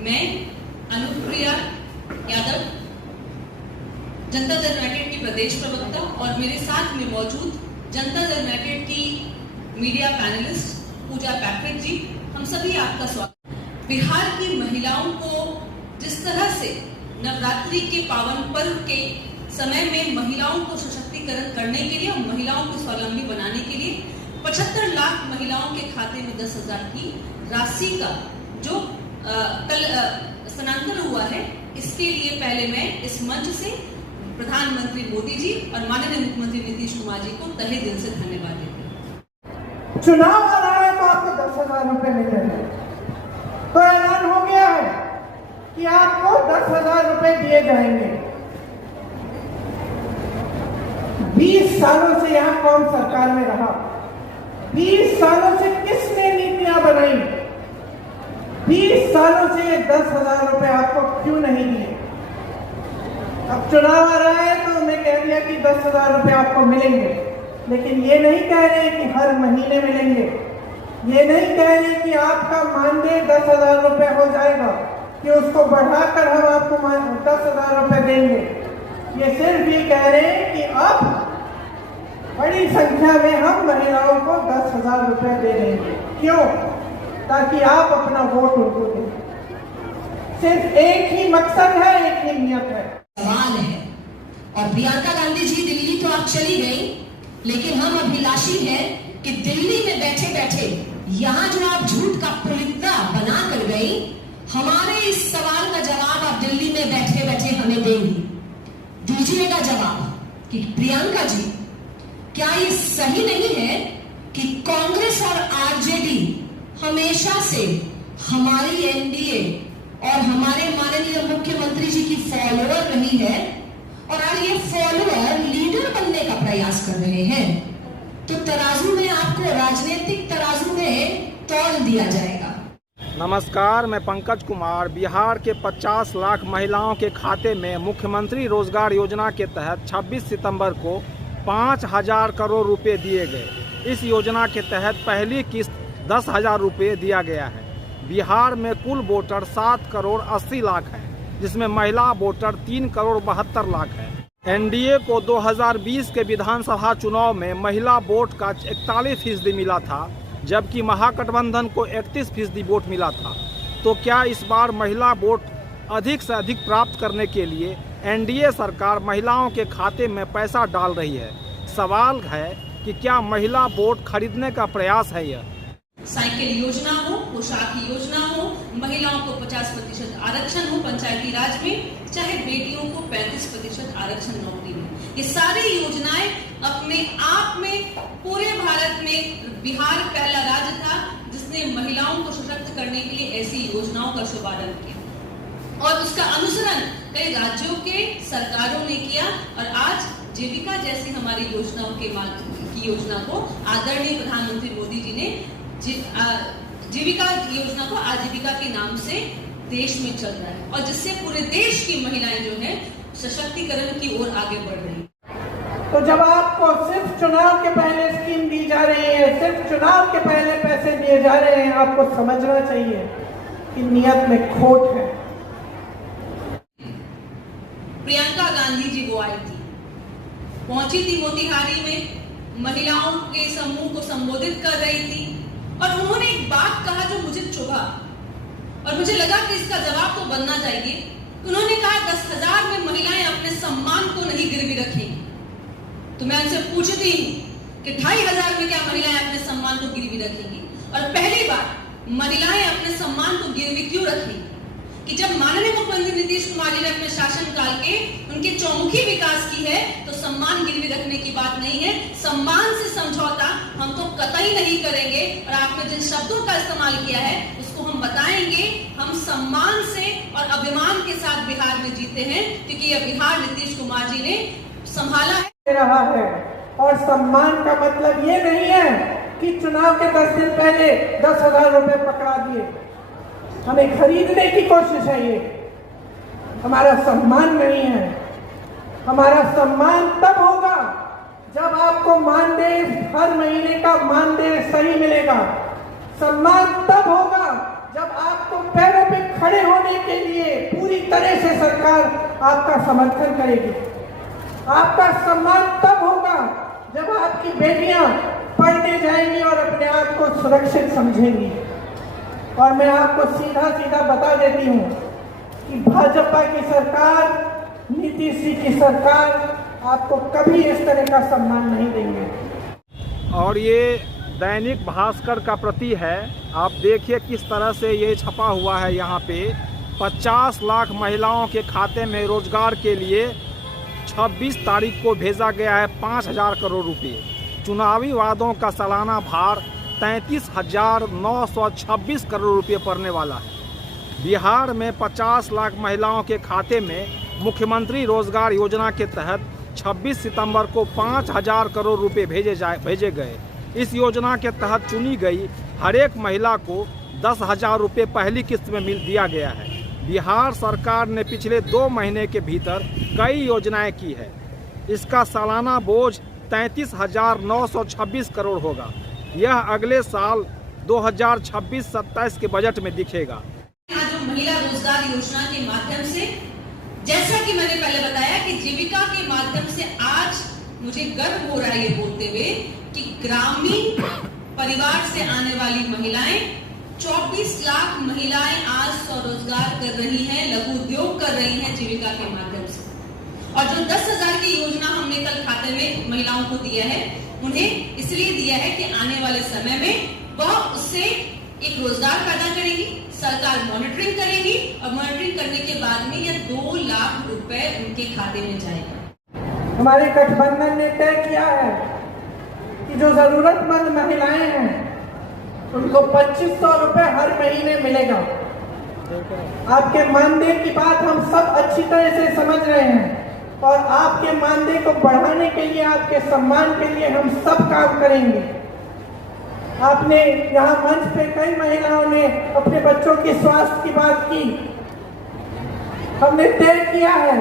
मैं अनुप्रिया यादव, जनता दल यूनाइटेड की प्रदेश प्रवक्ता और मेरे साथ में मौजूद जनता दल यूनाइटेड की मीडिया पैनलिस्ट पूजा पैट्रिक जी, हम सभी आपका स्वागत। बिहार की महिलाओं को जिस तरह से नवरात्रि के पावन पर्व के समय में महिलाओं को सशक्तिकरण करने के लिए और महिलाओं को स्वावलंबी बनाने के लिए 75 लाख महिलाओं के खाते में 10,000 की राशि का जो कल स्थानांतरण हुआ है, इसके लिए पहले मैं इस मंच से प्रधानमंत्री मोदी जी और माननीय मुख्यमंत्री नीतीश कुमार जी को तहे दिल से धन्यवाद देती हूँ। चुनाव आ रहा है तो आपको 10,000 रुपए मिलेंगे। तो ऐलान हो गया है कि आपको 10,000 रुपए दिए जाएंगे। 20 सालों से यहां कौन सरकार में रहा? 20 सालों से किसने नीतियां बनाई? 20 सालों से 10,000 रुपए आपको क्यों नहीं दिए? अब चुनाव आ रहा है तो उन्होंने कह दिया कि 10,000 रुपए आपको मिलेंगे, लेकिन ये नहीं कह रहे कि हर महीने मिलेंगे। ये नहीं कह रहे कि आपका मानदेय 10,000 रुपए हो जाएगा, कि उसको बढ़ाकर हम आपको 10,000 रुपए देंगे। ये सिर्फ ये कह रहे हैं कि अब बड़ी संख्या में हम महिलाओं को 10,000 रुपए दे देंगे। क्यों? ताकि आप अपना वोट उनको दें। सिर्फ एक ही मकसद है, एक ही नियत है। सवाल है, और प्रियंका गांधी जी दिल्ली तो आप चली गई, लेकिन हम अभिलाषी हैं कि दिल्ली में बैठे बैठे यहाँ जो आप झूठ का पुलिंदा बना कर गई, हमारे इस सवाल का जवाब आप दिल्ली में बैठे बैठे हमें देंगी। दीजिएगा जवाब कि प्रियंका जी, क्या ये सही नहीं है कि कांग्रेस और आरजेडी हमेशा से हमारी एनडीए और हमारे माननीय मुख्यमंत्री जी की फॉलोअर रही है, और आज ये फॉलोअर लीडर बनने का प्रयास कर रहे हैं? तो तराजू में आपको, राजनीतिक तराजू में तौल दिया जाएगा। नमस्कार, मैं पंकज कुमार। बिहार के 50 लाख महिलाओं के खाते में मुख्यमंत्री रोजगार योजना के तहत 26 सितंबर को 5,000 करोड़ रुपए दिए गए। इस योजना के तहत पहली किस्त 10,000 रुपये दिया गया है। बिहार में कुल वोटर 7 करोड़ 80 लाख है, जिसमें महिला वोटर 3 करोड़ 72 लाख है। एनडीए को 2020 के विधानसभा चुनाव में महिला वोट का 41% मिला था, जबकि महागठबंधन को 31% वोट मिला था। तो क्या इस बार महिला वोट अधिक से अधिक प्राप्त करने के लिए एनडीए सरकार महिलाओं के खाते में पैसा डाल रही है? सवाल है कि क्या महिला वोट खरीदने का प्रयास है यह? साइकिल योजना हो, पोशाक योजना हो, महिलाओं को 50% आरक्षण हो पंचायती राज में, चाहे बेटियों को 35% आरक्षण नौकरी में, ये सारी योजनाएं अपने आप में पूरे भारत में बिहार पहला राज्य था जिसने महिलाओं को सशक्त करने के लिए ऐसी योजनाओं का शुभारंभ किया, और उसका अनुसरण कई राज्यों के सरकारों ने किया। और आज जीविका जैसी हमारी योजनाओं की योजना को आदरणीय प्रधानमंत्री मोदी जी ने जीविका योजना को आजीविका के नाम से देश में चल रहा है, और जिससे पूरे देश की महिलाएं जो है सशक्तिकरण की ओर आगे बढ़ रही है। तो जब आपको सिर्फ चुनाव के पहले स्कीम दी जा रही है, सिर्फ चुनाव के पहले पैसे दिए जा रहे हैं, आपको समझना चाहिए कि नियत में खोट है। प्रियंका गांधी जी वो आई थी, पहुंची थी मोतिहारी में, महिलाओं के समूह को संबोधित कर रही थी, और उन्होंने एक बात कहा जो मुझे चुभा और मुझे लगा कि इसका जवाब तो बनना चाहिए। उन्होंने कहा 10,000 में महिलाएं अपने सम्मान को नहीं गिरवी रखेंगी। तो मैं उनसे पूछती हूँ कि 2,500 में क्या महिलाएं अपने सम्मान को गिरवी रखेंगी? और पहली बार महिलाएं अपने सम्मान को गिरवी क्यों रखेंगी कि जब माननीय मुख्यमंत्री नीतीश कुमार जी ने अपने शासनकाल के उनके चौमुखी विकास की है, तो सम्मान गिरवी रखने की बात नहीं है। सम्मान से समझौता हम तो कतई नहीं करेंगे, और आपने जिन शब्दों का इस्तेमाल किया है उसको हम बताएंगे। हम सम्मान से और अभिमान के साथ बिहार में जीते हैं, क्योंकि यह बिहार नीतीश कुमार जी ने संभाला है रहा है। और सम्मान का मतलब ये नहीं है कि चुनाव के 10 दिन पहले 10,000 रुपए पकड़ा दिए, हमें खरीदने की कोशिश है। ये हमारा सम्मान नहीं है। हमारा सम्मान तब होगा जब आपको मानदेय, हर महीने का मानदेय सही मिलेगा। सम्मान तब होगा जब आपको पैरों पे खड़े होने तरह से सरकार आपका समर्थन करेगी। आपका सम्मान तब होगा जब आपकी बेटियां पढ़ने जाएंगी और अपने आप को सुरक्षित समझेंगी। और मैं आपको सीधा सीधा बता देती हूँ कि भाजपा की सरकार, नीतीश जी की सरकार आपको कभी इस तरह का सम्मान नहीं देंगे। और ये दैनिक भास्कर का प्रति है, आप देखिए किस तरह से ये छपा हुआ है। यहाँ पे 50 लाख महिलाओं के खाते में रोजगार के लिए 26 तारीख को भेजा गया है 5,000 करोड़ रुपए। चुनावी वादों का सालाना भार 33,926 करोड़ रुपए पड़ने वाला है। बिहार में 50 लाख महिलाओं के खाते में मुख्यमंत्री रोजगार योजना के तहत 26 सितंबर को 5,000 करोड़ रुपए भेजे गए। इस योजना के तहत चुनी गई हर एक महिला को 10,000 रुपये पहली किस्त में दिया गया है। बिहार सरकार ने पिछले 2 महीने के भीतर कई योजनाएं की है। इसका सालाना बोझ 33,926 करोड़ होगा। यह अगले साल 2026-27 के बजट में दिखेगा। जो महिला रोजगार योजना के माध्यम से, जैसा कि मैंने पहले बताया कि जीविका के माध्यम से आज मुझे गर्व हो रहा है ये बोलते हुए कि ग्रामीण परिवार से आने वाली महिलाएं, 24 लाख महिलाएं आज स्वरोजगार कर रही हैं, लघु उद्योग कर रही हैं जीविका के माध्यम से। और जो 10,000 की योजना हमने कल खाते में महिलाओं को दिया है, उन्हें इसलिए दिया है कि आने वाले समय में वह उससे एक रोजगार पैदा करेगी, सरकार मॉनिटरिंग करेगी और मॉनिटरिंग करने के बाद में यह 2 लाख रुपए उनके खाते में जाएगा। हमारे गठबंधन ने तय किया है कि जो जरूरतमंद महिलाएं हैं उनको 2,500 रुपए हर महीने मिलेगा। आपके मानदेय की बात हम सब अच्छी तरह से समझ रहे हैं और आपके मानदेय को बढ़ाने के लिए, आपके सम्मान के लिए हम सब काम करेंगे। आपने यहाँ मंच पे कई महिलाओं ने अपने बच्चों के स्वास्थ्य की बात की। हमने तय किया है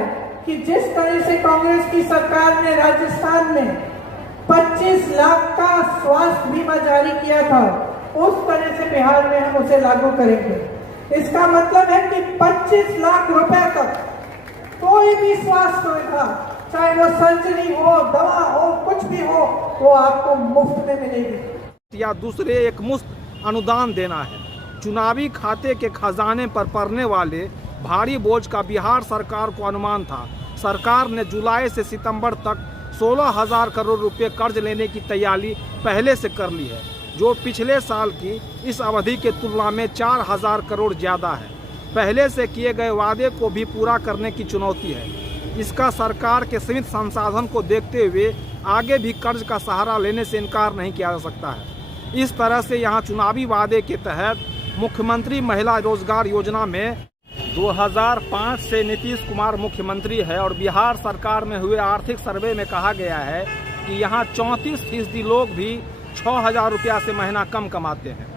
कि जिस तरह से कांग्रेस की सरकार ने राजस्थान में 25 लाख का स्वास्थ्य बीमा जारी किया था, उस तरह से बिहार में हम उसे लागू करेंगे। इसका मतलब है कि 25 लाख रुपए तक कोई भी स्वास्थ्य सुविधा, चाहे वो सर्जरी हो, दवा हो, कुछ भी हो, वो आपको मुफ्त में मिलेगी। या दूसरे एक मुफ्त अनुदान देना है। चुनावी खाते के खजाने पर पड़ने वाले भारी बोझ का बिहार सरकार को अनुमान था। सरकार ने जुलाई से सितंबर तक 16,000 करोड़ रुपए कर्ज लेने की तैयारी पहले से कर ली है, जो पिछले साल की इस अवधि के तुलना में 4,000 करोड़ ज़्यादा है। पहले से किए गए वादे को भी पूरा करने की चुनौती है। इसका सरकार के सीमित संसाधन को देखते हुए आगे भी कर्ज का सहारा लेने से इनकार नहीं किया जा सकता है। इस तरह से यहाँ चुनावी वादे के तहत मुख्यमंत्री महिला रोजगार योजना में 2005 से नीतीश कुमार मुख्यमंत्री है और बिहार सरकार में हुए आर्थिक सर्वे में कहा गया है कि यहाँ 34% लोग भी 6,000 रुपया से महीना कम कमाते हैं।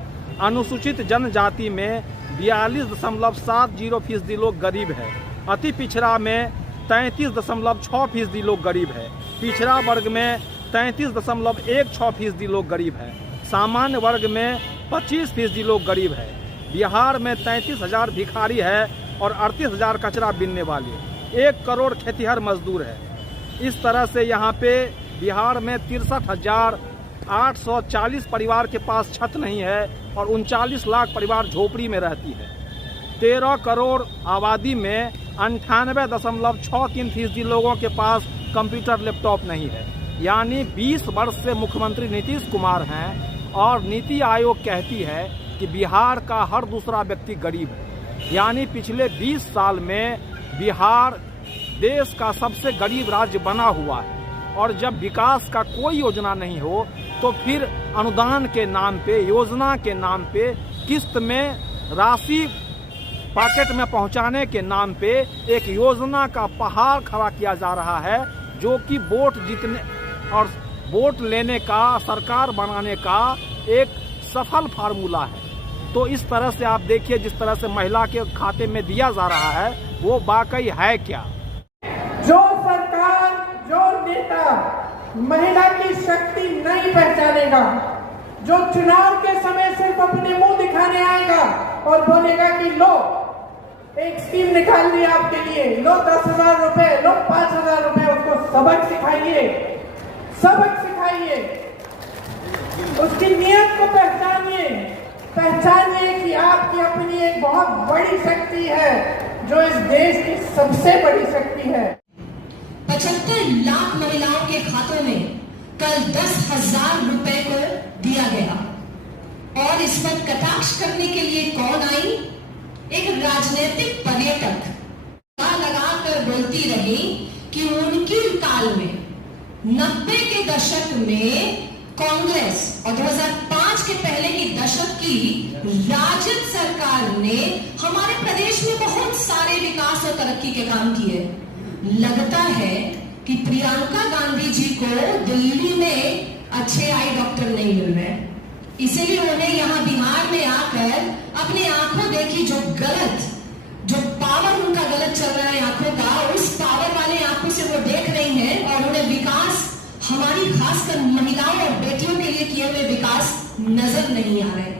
अनुसूचित जनजाति में 42.70% लोग गरीब है। अति पिछड़ा में 33.6% लोग गरीब है। पिछड़ा वर्ग में 33.16% लोग गरीब है। सामान्य वर्ग में 25% लोग गरीब है। बिहार में 33,000 भिखारी है और 38,000 कचरा बीनने वाले, 1 करोड़ खेतिहर मजदूर है। इस तरह से यहाँ पे बिहार में 63,840 परिवार के पास छत नहीं है और 39 लाख परिवार झोपड़ी में रहती है। 13 करोड़ आबादी में 98.63% लोगों के पास कंप्यूटर लैपटॉप नहीं है। यानी 20 वर्ष से मुख्यमंत्री नीतीश कुमार हैं और नीति आयोग कहती है कि बिहार का हर दूसरा व्यक्ति गरीब है। यानी पिछले 20 साल में बिहार देश का सबसे गरीब राज्य बना हुआ है। और जब विकास का कोई योजना नहीं हो तो फिर अनुदान के नाम पे, योजना के नाम पे, किस्त में राशि पॉकेट में पहुंचाने के नाम पे एक योजना का पहाड़ खड़ा किया जा रहा है, जो कि वोट जीतने और वोट लेने का, सरकार बनाने का एक सफल फार्मूला है। तो इस तरह से आप देखिए जिस तरह से महिला के खाते में दिया जा रहा है वो वाकई है क्या। जो सरकार, जो नेता महिला की शक्ति नहीं पहचानेगा, जो चुनाव के समय सिर्फ अपने मुंह दिखाने आएगा और बोलेगा कि लो एक स्कीम निकाल ली आपके लिए, लो 10,000 रुपए, लो 5,000 रुपए, उसको सबक सिखाइए, सबक सिखाइए, उसकी नीयत को पहचानिए, पहचानिए कि आपकी अपनी एक बहुत बड़ी शक्ति है जो इस देश की सबसे बड़ी शक्ति है। 75 लाख महिलाओं के खातों में कल 10,000 रुपए को दिया गया और इस पर कटाक्ष करने के लिए कौन आई? एक राजनीतिक पर्यटक लगाकर बोलती रही कि उनकी काल में 90 के दशक में कांग्रेस और 2005 के पहले की दशक की राजद सरकार ने हमारे प्रदेश में बहुत सारे विकास और तरक्की के काम किए। लगता है कि प्रियंका गांधी जी को दिल्ली में अच्छे आई डॉक्टर नहीं मिल रहे, इसीलिए उन्हें यहाँ बिहार में आकर अपनी आंखों देखी जो पावर उनका गलत चल रहा है आंखों का, उस पावर वाले आंखों से वो देख रही हैं और उन्हें विकास, हमारी खासकर महिलाओं और बेटियों के लिए किए हुए विकास नजर नहीं आ रहे।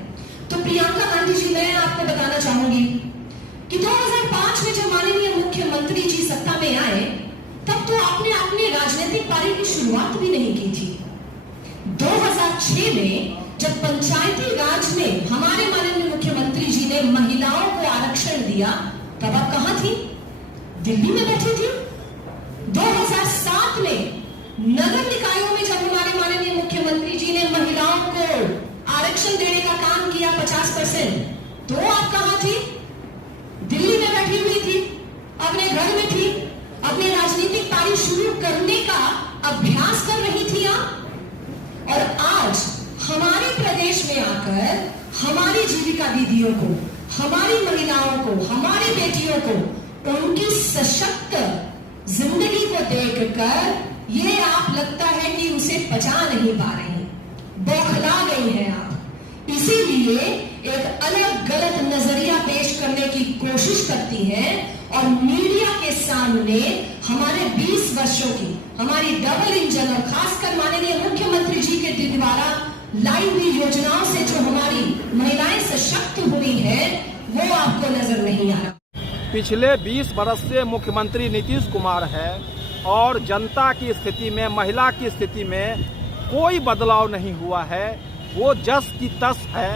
तो प्रियंका गांधी जी, मैं आपको बताना चाहूंगी कि 2005 में जब माननीय मुख्यमंत्री जी सत्ता में आए तब तो आपने अपनी राजनीतिक पारी की शुरुआत भी नहीं की थी। 2006 में जब पंचायती राज में हमारे माननीय मुख्यमंत्री जी ने महिलाओं को आरक्षण दिया तब आप कहां थी? दिल्ली में बैठी थी। 2007 में नगर निकायों में जब हमारे माननीय मुख्यमंत्री जी ने महिलाओं को आरक्षण देने का काम किया 50%, तो आप कहां थी? दिल्ली में बैठी हुई थी, अपने घर में थी, अपनी राजनीतिक पारी शुरू करने का अभ्यास कर रही थी आप। और आज हमारे प्रदेश में आकर हमारी जीविका दीदियों को, हमारी महिलाओं को, हमारी बेटियों को, उनकी सशक्त जिंदगी को देखकर ये आप लगता है कि उसे पचा नहीं पा रही, बौखला गई हैं आप। इसीलिए एक अलग गलत नजरिया पेश करने की कोशिश करती हैं और मीडिया के सामने हमारे 20 वर्षों की हमारी डबल इंजन और खासकर माननीय मुख्यमंत्री जी के द्वारा लाई हुई योजनाओं से जो हमारी महिलाएं सशक्त हुई हैं वो आपको नजर नहीं आ रहा। पिछले 20 बरस से मुख्यमंत्री नीतीश कुमार है और जनता की स्थिति में, महिला की स्थिति में कोई बदलाव नहीं हुआ है। वो जस की तस है।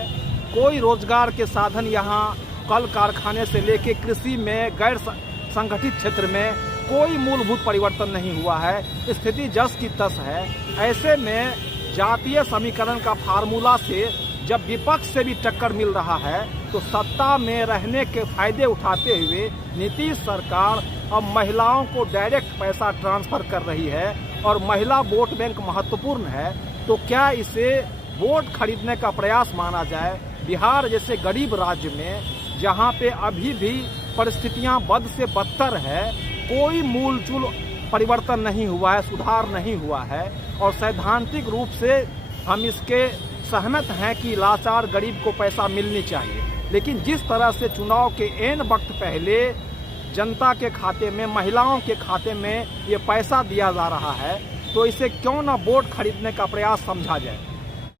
कोई रोजगार के साधन यहाँ कल कारखाने से लेके कृषि में, गैर संगठित क्षेत्र में कोई मूलभूत परिवर्तन नहीं हुआ है। स्थिति जस की तस है। ऐसे में जातीय समीकरण का फार्मूला से जब विपक्ष से भी टक्कर मिल रहा है तो सत्ता में रहने के फायदे उठाते हुए नीतीश सरकार अब महिलाओं को डायरेक्ट पैसा ट्रांसफर कर रही है और महिला वोट बैंक महत्वपूर्ण है। तो क्या इसे वोट खरीदने का प्रयास माना जाए? बिहार जैसे गरीब राज्य में जहां पे अभी भी परिस्थितियां बद से बदतर है, कोई मूलचूल परिवर्तन नहीं हुआ है, सुधार नहीं हुआ है और सैद्धांतिक रूप से हम इसके सहमत हैं कि लाचार गरीब को पैसा मिलनी चाहिए। लेकिन जिस तरह से चुनाव के ऐन वक्त पहले जनता के खाते में, महिलाओं के खाते में ये पैसा दिया जा रहा है, तो इसे क्यों ना वोट खरीदने का प्रयास समझा जाए।